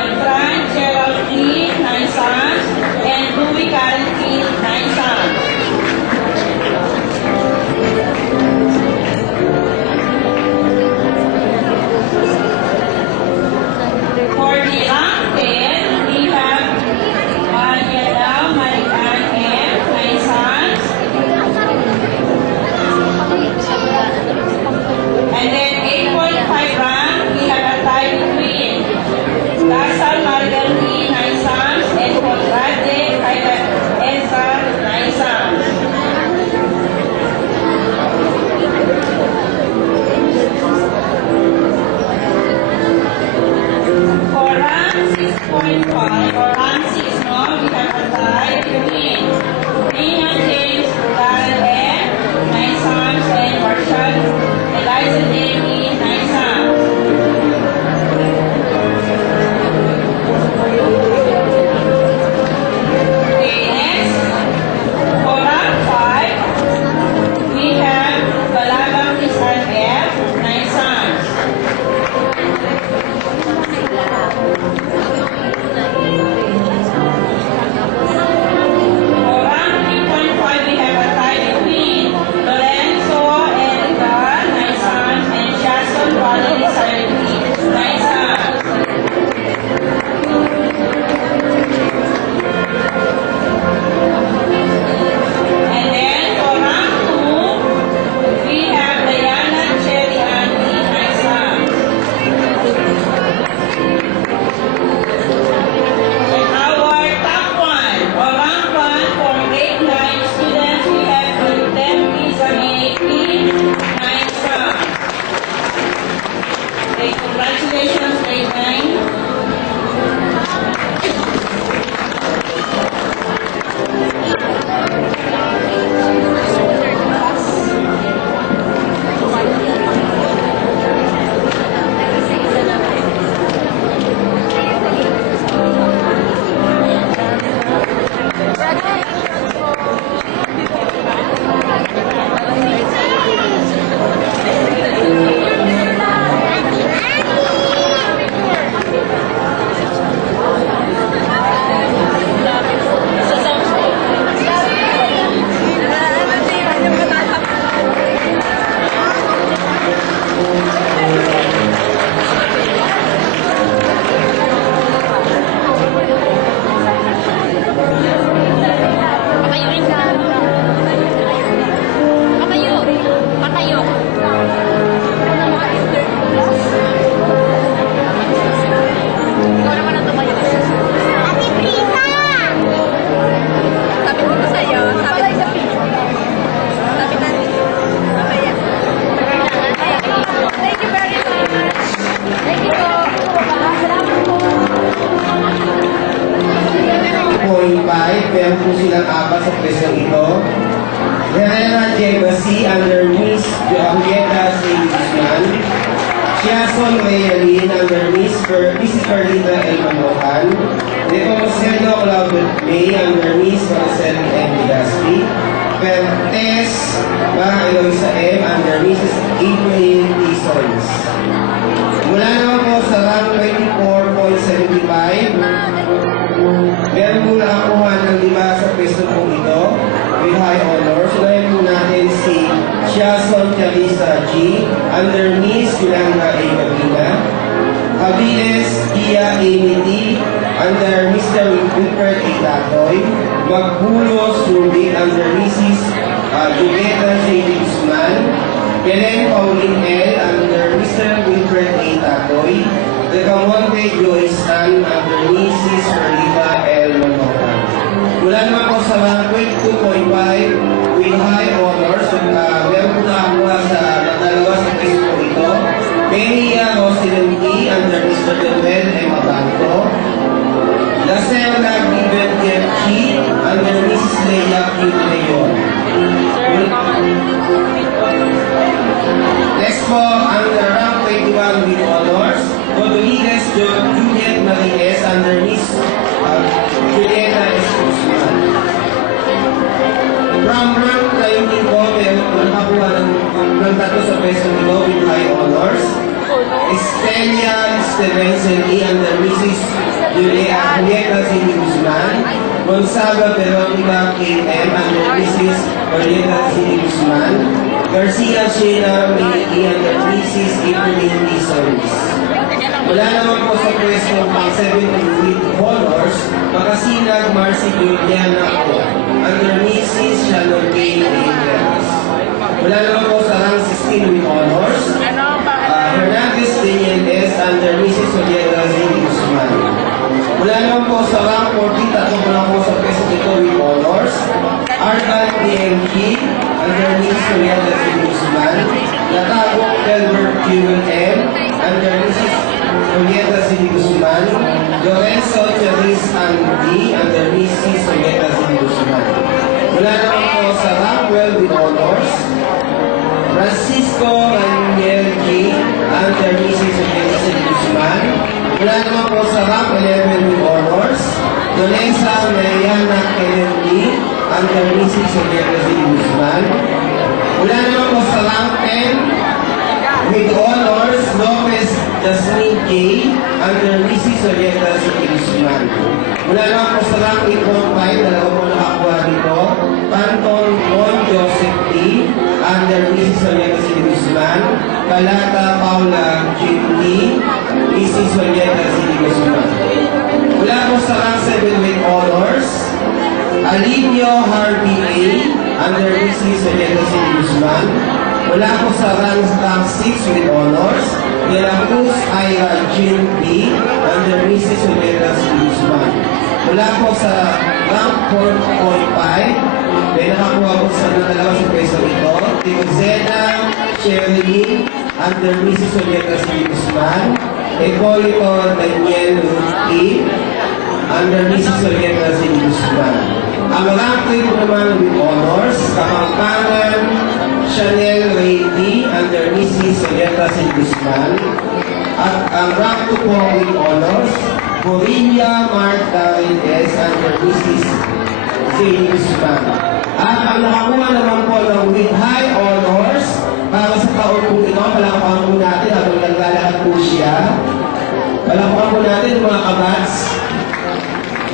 Beltran Gerald Lee, 9 sons, and Louis Karen Lee, 9 sons. For the rank 10, we have Mariela Marian M, 9 sons. And then 8.5 rank, we have a tie between Lasal Mariel Lee, 9 sons, and Conrade Eza, 9 sons. For rank 6.5 or rank 6, no, we have a tie between Nina James Darrell M, 9 sons, and Marshall Eliza Davy, 9 sons. Okay, next, for rank 5, we have Balabang Rizal F, 9 sons. For rank 3.5, we have a tie between Lorenzo Edgar, 9 sons, and Jason Valerie Sardi, 9 sons. And then for rank 2, we have Diana Cherry Andy, 9 sons. And our top 1 or rank 1 for grade 9 students, we have Gulden Pizarete, 9 sons. Okay, congratulations, grade 9. Meron po silang apat sa presong ito. Herrera J. Basi under Miss Julieta C. Guzman. Chiason Mayalin under Miss Carlita L. Manohan. Nepomuceno Claudio May under Miss Marcel M. Gaspi. Pertes Ba Eloisa M. under Mrs. April T. Sons. Mula naman po sa rank 24.75, meron po nakakuha ng 5 sa pwesto po ito with high honors. Unahin po natin si Chiason Teresa G. under Miss Yolanda A. Magina. Habiles Ia Amy T. under Mr. Wilfred A. Tatoy. Magbulos Rubik under Mrs. Julieta J. Guzman. Helen Pauline L. under Mr. Wilfred A. Tatoy. Decamonte Joyce Ann under Mrs. Carlita L. Manohan. Mula naman po sa rank 22.5 with high honors, meron po nakakuha sa dalawa sa pwesto po ito. Menia Rosilyn T. under Mr. Manuel M. Abanto. Lacerda Given F. G. under Mrs. Leia Q. Leon. Next po, under rank 21 with honors, Rodriguez Juliet Marie S. under Miss Julieta S. Guzman. From rank 19 po, nakakuha ng tatlo sa pwesto nito with high honors. Estelia Stevenson E. under Mrs. Gonzaga Veronica K.M. under Mrs. Marieta C. Guzman. Garcia Sheila May under Mrs. Evelyn D. Solis. Wala naman po sa pwesto pang 17 with honors, Makasinag Marcy Juliana po under Mrs. Shannon K. Davis. Wala naman po sa rang 16 with honors, Hernandez Daniel S. under Mrs. Julieta Z. Guzman. Wala naman po sa rang 40, tatlo po lang po sa pwesto dito with honors, Argan DMG under Mrs. Julieta Z. Guzman. Latago Delbert Jewel M. under Mrs. Julieta Z. Guzman. Lorenzo Charis Andy under Mrs. Julieta Z. Guzman. Wala naman po sa rang 12 with honors, Francisco Raniel G. under Mrs. Julieta Z. Guzman. Wala naman po sa rank 11 with honors, Donesa Mariana Kennedy under Mrs. Julieta Z. Guzman. Wala naman po sa rank 10 with honors, Lopez Jasmine K. under Mrs. Julieta Z. Guzman. Wala naman po sa rank 8.5, dalawa po nakakuha dito, Panton Mon Joseph D. under Mrs. Julieta Z. Guzman. Kalata Paula G.T. Mrs. Julieta Z. Guzman. Wala po sa rank 7 with honors, Alinio Harvey A. under Mrs. Julieta Z. Guzman. Wala po sa rank 6 with honors, De La Cruz Ira Jean P. under Mrs. Julieta Z. Guzman. Wala po sa rank 4.5, may nakakuha po sa dalawa sa pwesto ito, Timozena Cheryl under Mrs. Julieta Z. Guzman. Ecolito Daniel Ruti under Mrs. Julieta Z. Guzman. Ang rank 3 po naman with honors, Kapampangan Chanel Ray D. under Mrs. Julieta Z. Guzman. At ang rank 2 po with honors, Corilla Mark Darren S. under Mrs. Z. Guzman. At ang nakakuha naman po ng with high honors, para sa taon po ito, palakpakan po natin habang naglalakad po siya. Palakpakan po natin mga kabats.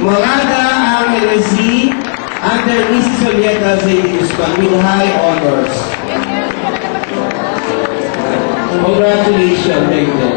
Morada Angel Z. under Mrs. Julieta Z. Guzman with high honors. Congratulations, thank you.